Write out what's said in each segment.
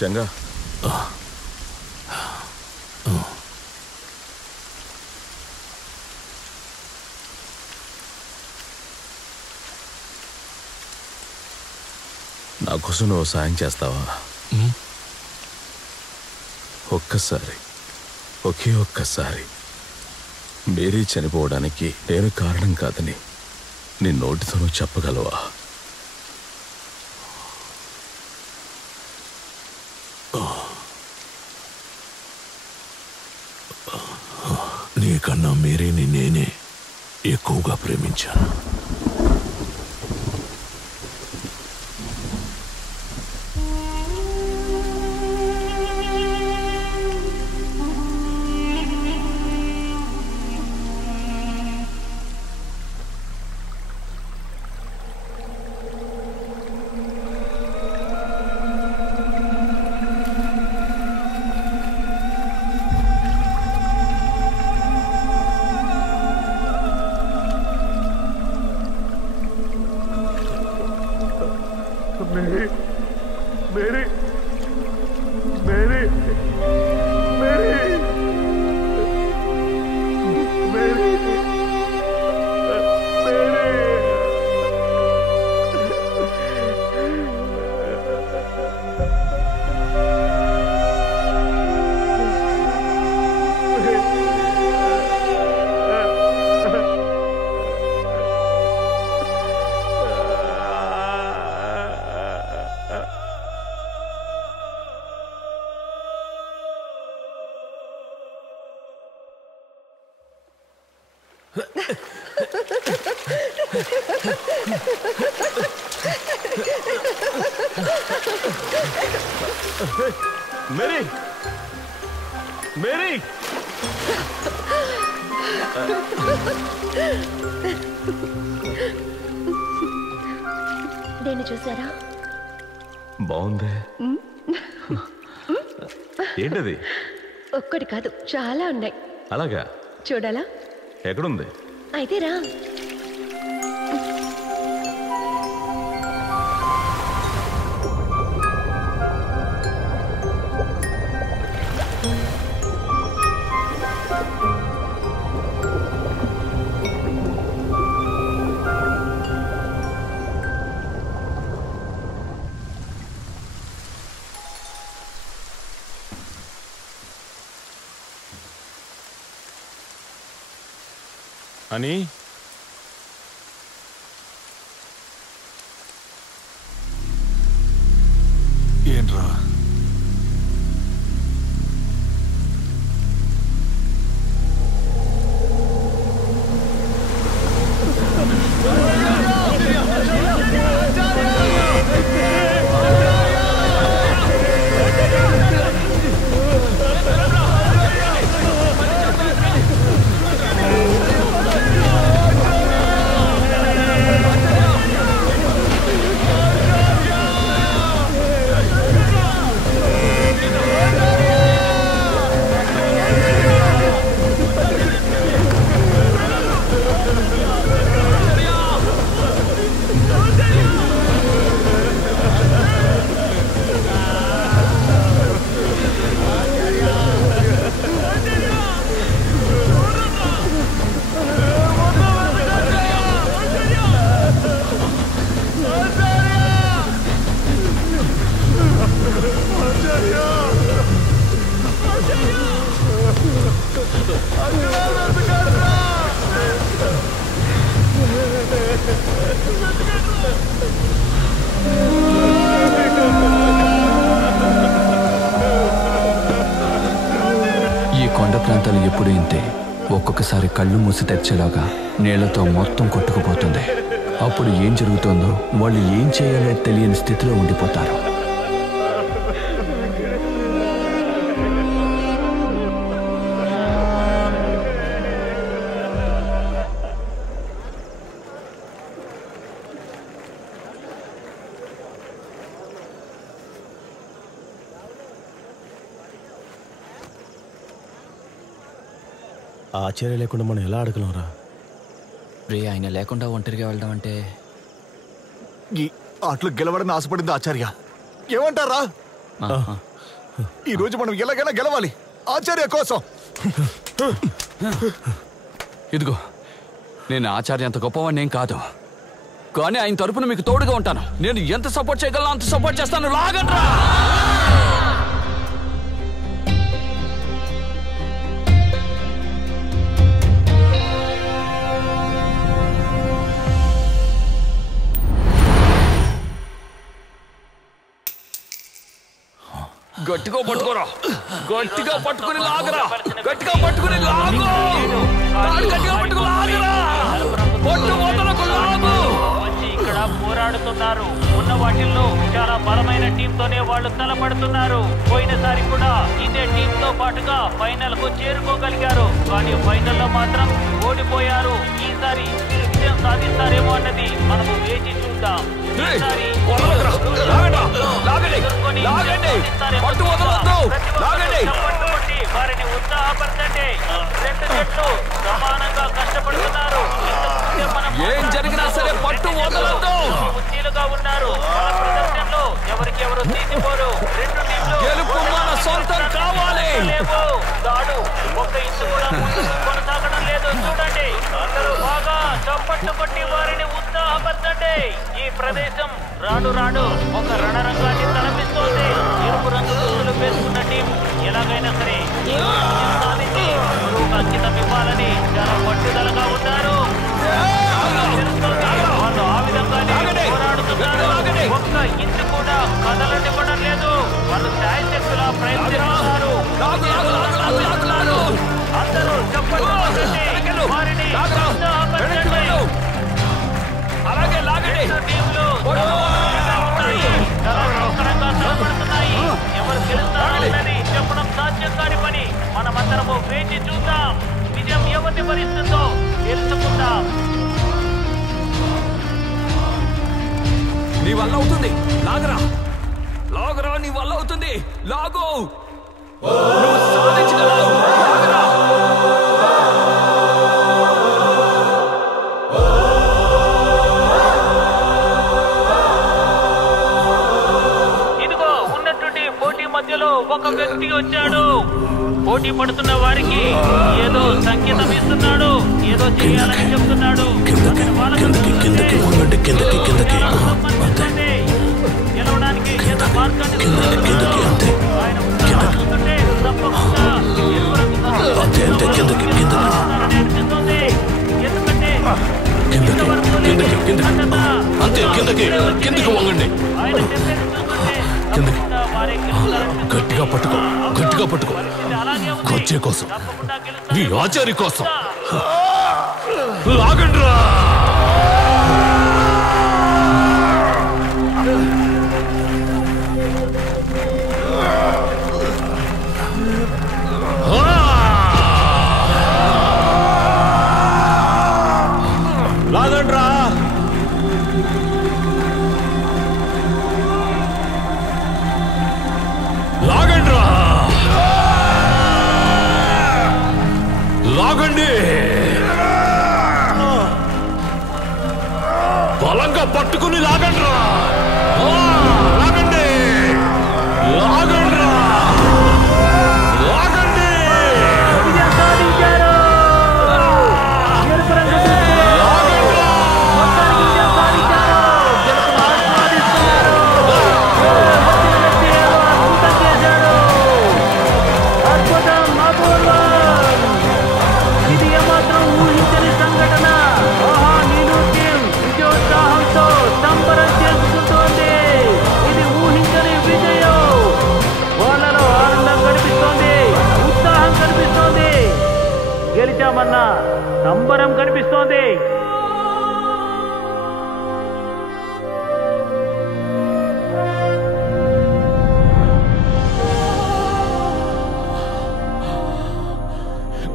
చంగా నా కోసం నువ్వు సాయం చేస్తావా? ఒకే ఒక్కసారి మేరీ చనిపోవడానికి నేను కారణం కాదని నీ నోటితో నువ్వు చెప్పగలవా? నీకన్నా మేరీని నేనే ఎక్కువగా ప్రేమించాను. మేరీ మేరీ దీన్ని చూసారా? బాగుంది. ఏంటది? ఒక్కటి కాదు, చాలా ఉన్నాయి. అలాగా? చూడాలా? ఎక్కడుంది? అయితే రా. అని ఏంట్రా? ప్రాంతాలు ఎప్పుడు ఇంతే. ఒక్కొక్కసారి కళ్ళు మూసి తెచ్చేలాగా నీళ్లతో మొత్తం కొట్టుకుపోతుంది. అప్పుడు ఏం జరుగుతుందో వాళ్ళు ఏం చేయాలో తెలియని స్థితిలో ఉండిపోతారు. ఆచార్య లేకుండా మనం ఎలా అడగలంరా? రే, ఆయన లేకుండా ఒంటరిగా వెళ్దాం అంటే ఈ ఆటలు గెలవడని ఆశపడింది ఆచార్య. ఏమంటారా? ఈ రోజు మనం ఎలాగైనా గెలవాలి, ఆచార్య కోసం. ఇదిగో, నేను ఆచార్య అంత గొప్పవాడిని ఏం కాదు, కానీ ఆయన తరపున మీకు తోడుగా ఉంటాను. నేను ఎంత సపోర్ట్ చేయగలను అంత సపోర్ట్ చేస్తాను. లాగండ్రా! గట్టిగా పట్టుకోరా, గట్టిగా పట్టుకుని లాగరా, గట్టిగా పట్టుకుని లాగు, గట్టిగా పట్టుకుని లాగరా, పట్టు వదలకు లాగు. వచ్చి ఇక్కడ పోరాడుతున్నారు. ఉన్న వాటిల్లో చాలా బలమైన టీమ్ తోనే వాళ్ళు తలపడుతున్నారు. పోయినసారి కూడా ఇదే టీమ్ తో పాటుగా ఫైనల్ కు చేరుకోగలిగారు, కానీ ఫైనల్ లో మాత్రం ఓడిపోయారు. ఈసారి విజయం సాధిస్తారేమో అన్నది మనము వేచి చూద్దాం. వారిని ఉత్సాహపరచండి. రెండు జట్లు సమానంగా కష్టపడుతున్నారు. ఏం జరిగినా సరే పట్టు వదలొద్దు. ఉత్తీలుగా ఉన్నారు. వాళ్ళ ప్రదర్శనలో ఎవరికి ఎవరు తీసిపోరు. రెండు టీంలు గెలుపు మన సొంతం కావాలి. దాడు ఒక ఇంచు కూడా కొనసాగడం లేదు. చూడండి, అందరూ బాగా చప్పట్లు కొట్టి వారిని ఉత్సాహపరచండి. ఈ ప్రదేశం రాడు రాడు ఒక రణరంగాన్ని తలపిస్తోంది. ఎరుపు రంగు దుస్తులు వేసుకున్న టీం ఎలాగైనా సరే సాధించి గురువుకు అంకితం ఇవ్వాలని చాలా పట్టుదలగా ఉన్నారు. వాళ్ళు ఆ విధంగానే పోరాడుతున్నారు. ఒక్క ఇంచు కూడా కదలనివ్వడం లేదు. వాళ్ళు శాయశక్తులా ప్రయత్నిస్తున్నారు. అందరూ చప్పట్లు కొట్టండి. వారిని ఉత్సాహపరచండి. అలాగే లాగండి. టీంలు కనబడుతున్నాయి. ఎవరు గెలుస్తారని చెప్పడం సాధ్యం కాని పని. మనమందరము వేచి చూద్దాం. విజయం ఎవరిని భరిస్తుందో తెలుసుకుందాం. నీ వల్ల అవుతుంది. లాగరా, లాగరా, నీ వల్ల అవుతుంది. లాగు, నువ్వు సాధించగలవు. లాగరా. ఇదిగో ఉన్నటువంటి పోటీ మధ్యలో ఒక వ్యక్తి వచ్చాడు. పోటీ పడుతున్న వారికి ఏదో సంకేతం ఇస్తున్నాడు, ఏదో చేయాలని చెప్తున్నాడు. గెలవడానికి ఏదో మార్గాన్ని ఆయన ఉత్సాహిస్తుంటే తప్పకుండా అనిపిస్తుంది. ఎందుకంటే ఆయన చెప్పేది చూస్తుంటే వారే గట్టిగా పట్టుకో, గట్టిగా పట్టుకో. గొచ్చే కోసం, నీ ఆచారి కోసం లాగండ్రా. లాగండ్రా. లాగండ్రా, లాగండి. బలంగా పట్టుకుని లాగండ్రా, లాగండి, లాగండ్రా, లాగండి. ఇది ఏమాత్రం ఊహించని సంఘటన. విజయోత్సాహంతో సంబరం చేసుకుంటోంది. ఇది ఊహించని విజయం. వాళ్ళలో ఆనందం కనిపిస్తోంది, ఉత్సాహం కనిపిస్తోంది. గెలిచామన్న సంబరం కనిపిస్తోంది.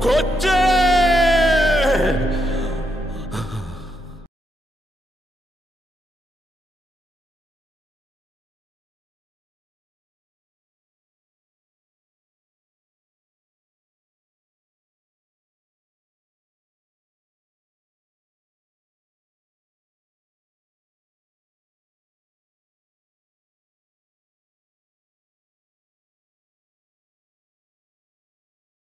కొచ్చే